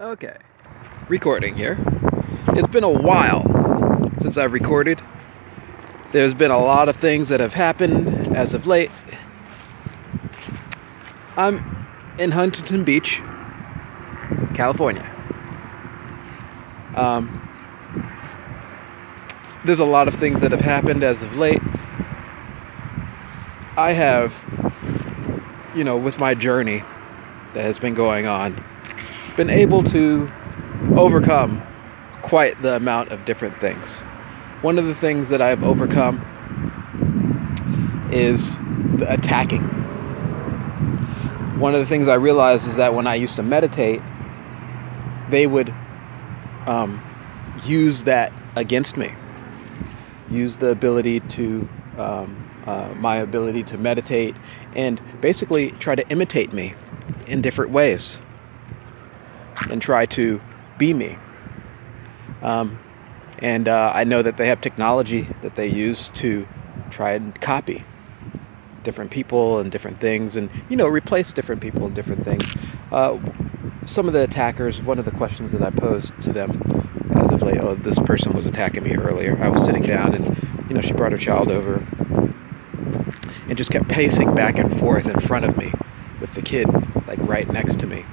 Okay, recording here. It's been a while since I've recorded. There's been a lot of things that have happened as of late. I'm in Huntington Beach, California. There's a lot of things that have happened as of late. I have, with my journey that has been going on, been able to overcome quite the amount of different things. One of the things that I've overcome is the attacking. One of the things I realized is that when I used to meditate, they would use that against me. Use the ability to, my ability to meditate, and basically try to imitate me in different ways and try to be me. I know that they have technology that they use to try and copy different people and different things, and replace different people and different things. Some of the attackers, one of the questions that I posed to them as of late, this person was attacking me earlier. I was sitting down and she brought her child over and just kept pacing back and forth in front of me with the kid like right next to me.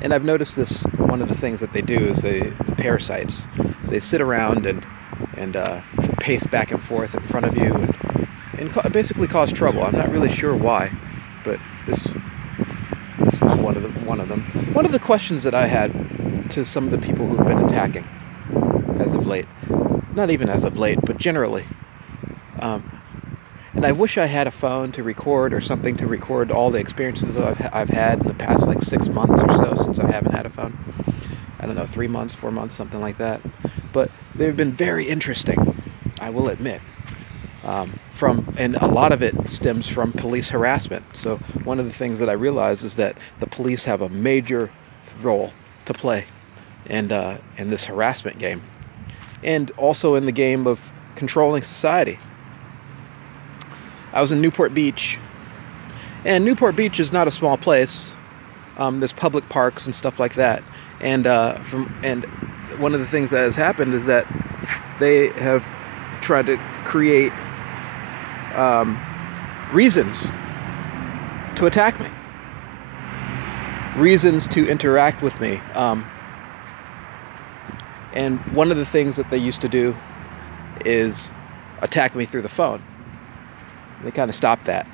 And I've noticed this, one of the things that they do is the parasites, they sit around and pace back and forth in front of you and basically cause trouble. I'm not really sure why, but this was one of them. One of the questions that I had to some of the people who've been attacking as of late, not even as of late, but generally, and I wish I had a phone to record or something to record all the experiences I've had in the past 6 months or so since I haven't had a phone. I don't know, 3 months, 4 months, something like that. But they've been very interesting, I will admit. And a lot of it stems from police harassment. So one of the things that I realize is that the police have a major role to play in this harassment game, and also in the game of controlling society. I was in Newport Beach, and Newport Beach is not a small place. There's public parks and stuff like that, and one of the things that has happened is that they have tried to create reasons to attack me, reasons to interact with me, and one of the things that they used to do is attack me through the phone. They kind of stopped that.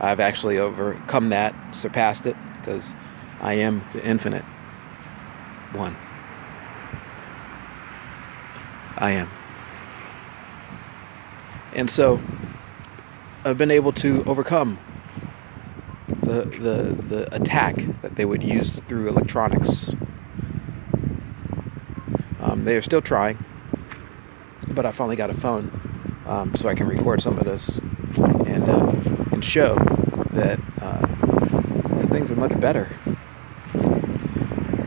I've actually overcome that, surpassed it, because I am the infinite one. I am. And so I've been able to overcome the attack that they would use through electronics. They are still trying, but I finally got a phone, so I can record some of this and show that things are much better.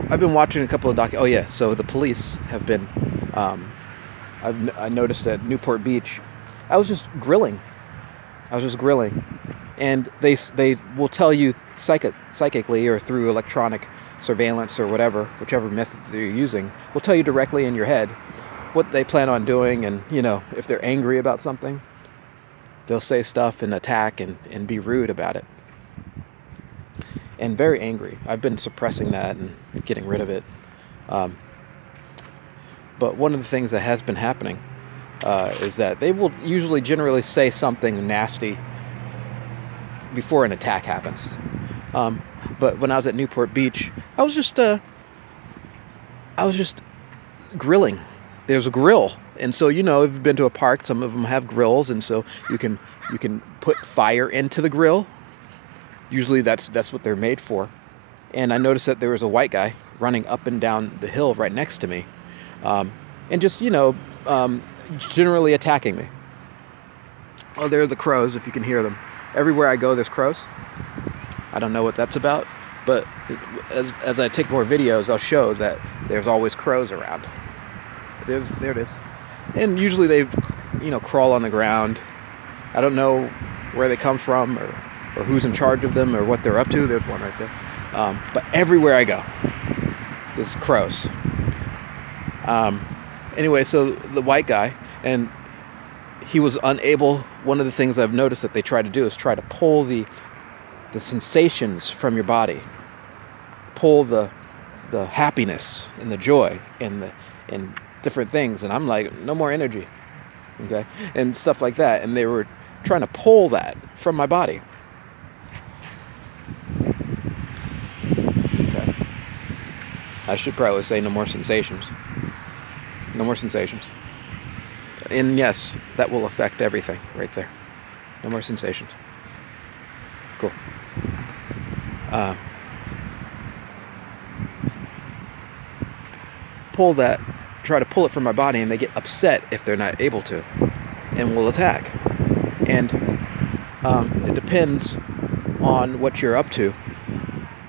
I've been watching a couple of so the police have been, I noticed at Newport Beach, I was just grilling, and they will tell you psychically or through electronic surveillance or whichever method they're using, will tell you directly in your head what they plan on doing, and if they're angry about something, they'll say stuff and attack and be rude about it. And very angry. I've been suppressing that and getting rid of it. But one of the things that has been happening is that they will generally say something nasty before an attack happens. But when I was at Newport Beach, I was just grilling. There's a grill. And so, if you've been to a park, some of them have grills, and so you can put fire into the grill. Usually that's what they're made for. And I noticed that there was a white guy running up and down the hill right next to me, and just generally attacking me. Oh, there are the crows, if you can hear them. Everywhere I go, there's crows. I don't know what that's about, but as I take more videos, I'll show that there's always crows around. There it is. And usually they, crawl on the ground. I don't know where they come from or who's in charge of them or what they're up to. There's one right there. But everywhere I go, This is crows. Anyway, so the white guy, and he was unable. One of the things I've noticed that they try to do is try to pull the sensations from your body, pull the happiness and the joy and different things. And I'm like, no more energy, okay, and stuff like that. And they were trying to pull that from my body. Okay, I should probably say no more sensations. No more sensations. And yes, that will affect everything right there. No more sensations. Cool. Try to pull it from my body, and they get upset if they're not able to, and will attack. And it depends on what you're up to,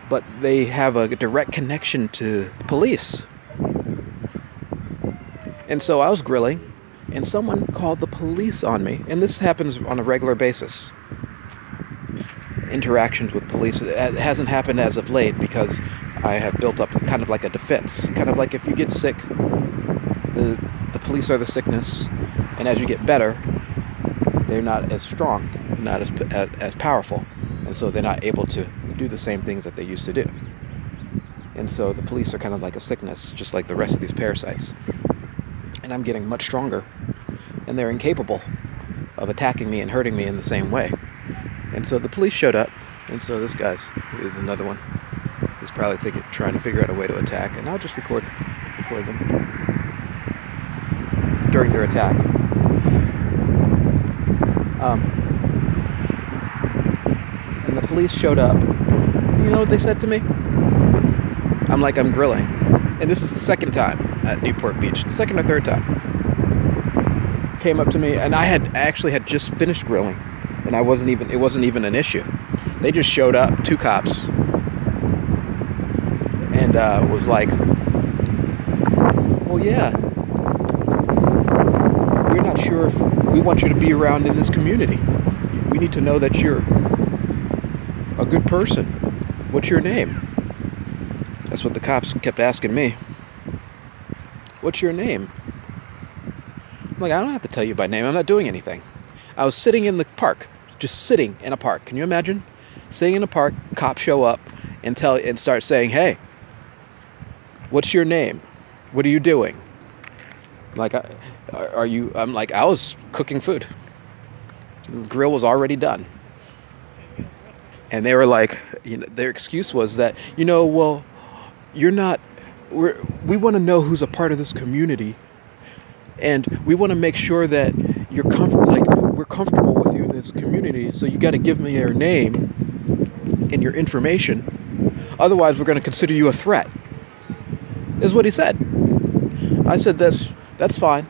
but they have a direct connection to the police. And so I was grilling, and someone called the police on me. And this happens on a regular basis. Interactions with police. It hasn't happened as of late because I have built up kind of like a defense. Kind of like if you get sick, the police are the sickness. And as you get better, they're not as strong, not as powerful. And so they're not able to do the same things that they used to do. And so the police are kind of like a sickness, just like the rest of these parasites. And I'm getting much stronger, and they're incapable of attacking me and hurting me in the same way. And so the police showed up, and so this guy's is another one who's probably trying to figure out a way to attack, and I'll just record them during their attack. And the police showed up. You know what they said to me? I'm grilling, and this is the second time at Newport Beach, second or third time. Came up to me, and I actually had just finished grilling, and it wasn't even an issue. They just showed up, 2 cops, and was like, well, yeah, we're not sure if we want you to be around in this community. We need to know that you're a good person. What's your name? That's what the cops kept asking me. What's your name? I'm like, I don't have to tell you by name. I'm not doing anything. I was sitting in the park, just sitting in a park. Can you imagine? Sitting in a park, cops show up and start saying, hey, what's your name? What are you doing? Like, I'm like, I was cooking food. The grill was already done. And they were like, their excuse was that, well, you're not, we want to know who's a part of this community, and we want to make sure that we're comfortable with you in this community, so you got to give me your name and your information, otherwise we're going to consider you a threat, is what he said. I said, that's fine.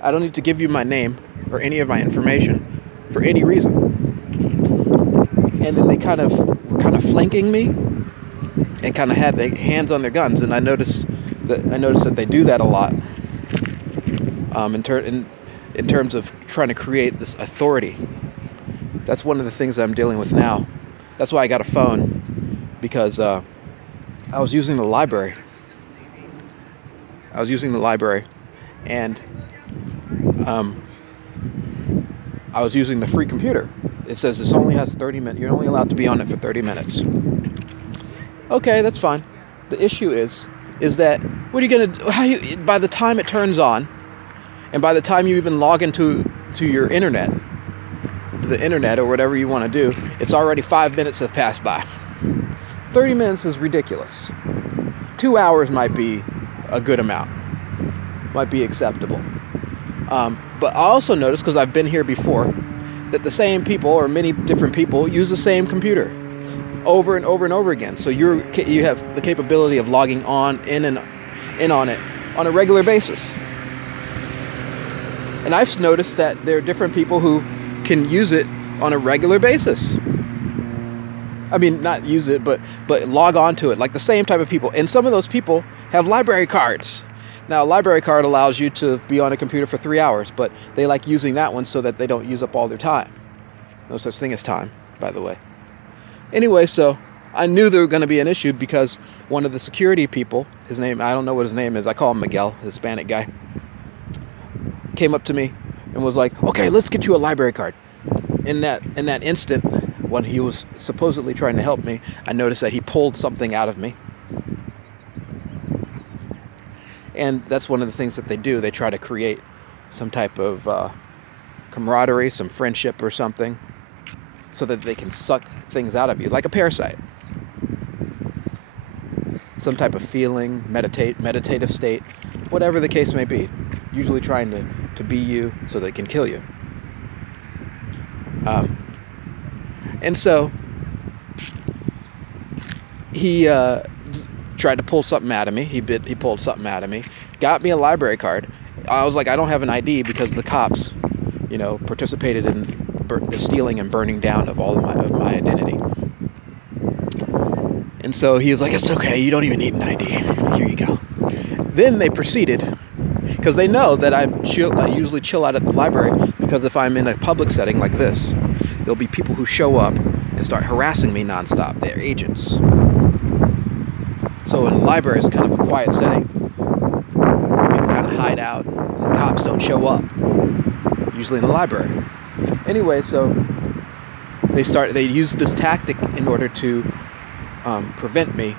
I don't need to give you my name or any of my information for any reason. And then they were kind of flanking me, and kind of had their hands on their guns, and I noticed that they do that a lot. In terms of trying to create this authority. That's one of the things that I'm dealing with now. That's why I got a phone, because I was using the library. And I was using the free computer. It says this only has 30 minutes. You're only allowed to be on it for 30 minutes. Okay, that's fine. The issue is that what are you going to do? By the time it turns on, and by the time you even log into your internet, to the internet or whatever you want to do, it's already 5 minutes have passed by. 30 minutes is ridiculous. 2 hours might be a good amount, might be acceptable. But I also noticed, because I've been here before, that the same people, or many different people, use the same computer over and over and over again. So you have the capability of logging in on it on a regular basis. And I've noticed that there are different people who can use it on a regular basis. I mean, not use it, but log on to it, like the same type of people. And some of those people have library cards. Now, a library card allows you to be on a computer for 3 hours, but they like using that one so that they don't use up all their time. No such thing as time, by the way. Anyway, so I knew there was going to be an issue because one of the security people, his name, I don't know what his name is, I call him Miguel, Hispanic guy, came up to me and was like, okay, let's get you a library card. In that instant, when he was supposedly trying to help me, I noticed that he pulled something out of me. And that's one of the things that they do. They try to create some type of camaraderie, some friendship or something, so that they can suck things out of you, like a parasite. Some type of feeling, meditative state, whatever the case may be, usually trying to be you so they can kill you. And so he tried to pull something out of me. He pulled something out of me, got me a library card. I was like, I don't have an ID because the cops, participated in the stealing and burning down of all of my identity. And so he was like, it's okay, you don't even need an ID. Here you go. Then they proceeded, because they know that I usually chill out at the library, because if I'm in a public setting like this, there'll be people who show up and start harassing me nonstop. They're agents. So in the library, it's kind of a quiet setting. You can kind of hide out, and the cops don't show up, usually in the library. Anyway, so they used this tactic in order to prevent me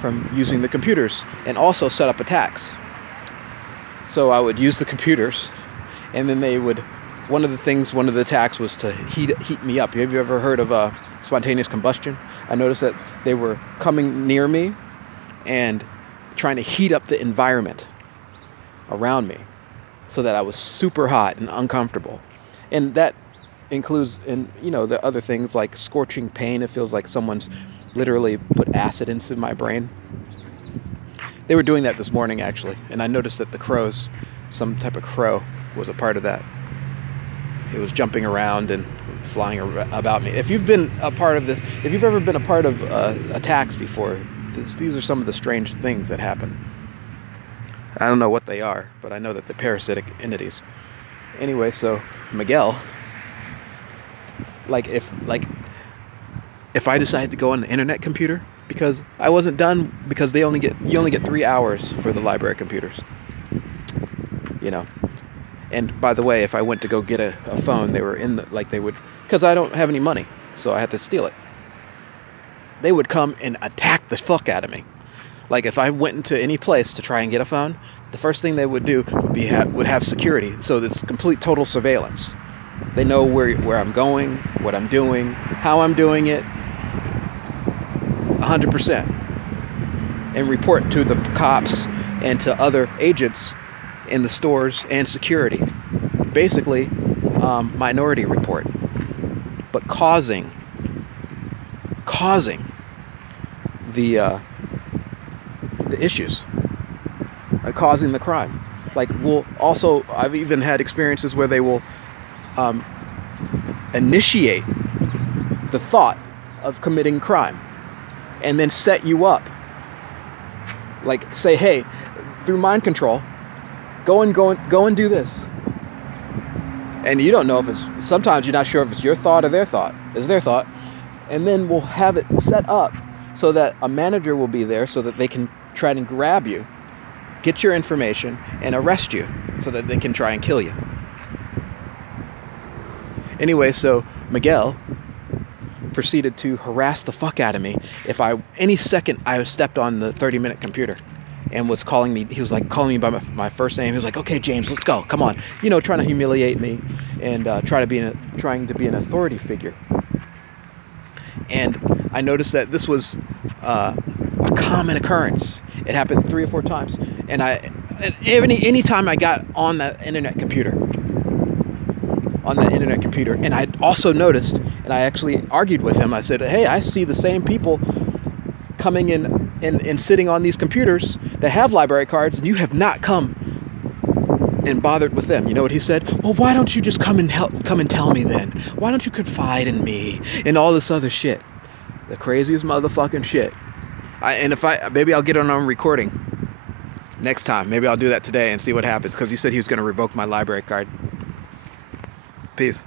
from using the computers, and also set up attacks. So I would use the computers, and then one of the attacks was to heat me up. Have you ever heard of spontaneous combustion? I noticed that they were coming near me and trying to heat up the environment around me so that I was super hot and uncomfortable. And that includes, the other things like scorching pain. It feels like someone's literally put acid into my brain. They were doing that this morning, actually, and I noticed that the crows, some type of crow, was a part of that. It was jumping around and flying about me. If you've been a part of this, if you've ever been a part of attacks before, these are some of the strange things that happen. I don't know what they are, but I know that they're parasitic entities. Anyway, so Miguel, if I decided to go on the internet computer, because I wasn't done, because you only get 3 hours for the library computers. And by the way, if I went to go get a phone, they were because I don't have any money, so I had to steal it. They would come and attack the fuck out of me. Like if I went into any place to try and get a phone, the first thing they would do would have security. So it's complete total surveillance. They know where I'm going, what I'm doing, how I'm doing it, 100%. And report to the cops and to other agents in the stores and security. Basically, minority report. But causing the issues, causing the crime. I've even had experiences where they will initiate the thought of committing crime and then set you up. Like say, hey, through mind control, go and do this. And you don't know sometimes you're not sure if it's your thought or their thought. It's their thought. And then we'll have it set up so that a manager will be there so that they can try and grab you, get your information, and arrest you so that they can try and kill you. Anyway, so Miguel proceeded to harass the fuck out of me if any second I stepped on the 30-minute computer, and was calling me. He was like calling me by my first name. He was like, "Okay, James, let's go. Come on." Trying to humiliate me and trying to be an authority figure. And I noticed that this was a common occurrence. It happened 3 or 4 times. And any time I got on the internet computer, and I also noticed, and I actually argued with him. I said, "Hey, I see the same people coming in and sitting on these computers that have library cards, and you have not come and bothered with them." You know what he said? "Well, why don't you just come and tell me then? Why don't you confide in me?" And all this other shit. The craziest motherfucking shit. Maybe I'll get it on recording next time. Maybe I'll do that today and see what happens, because he said he was going to revoke my library card. Peace.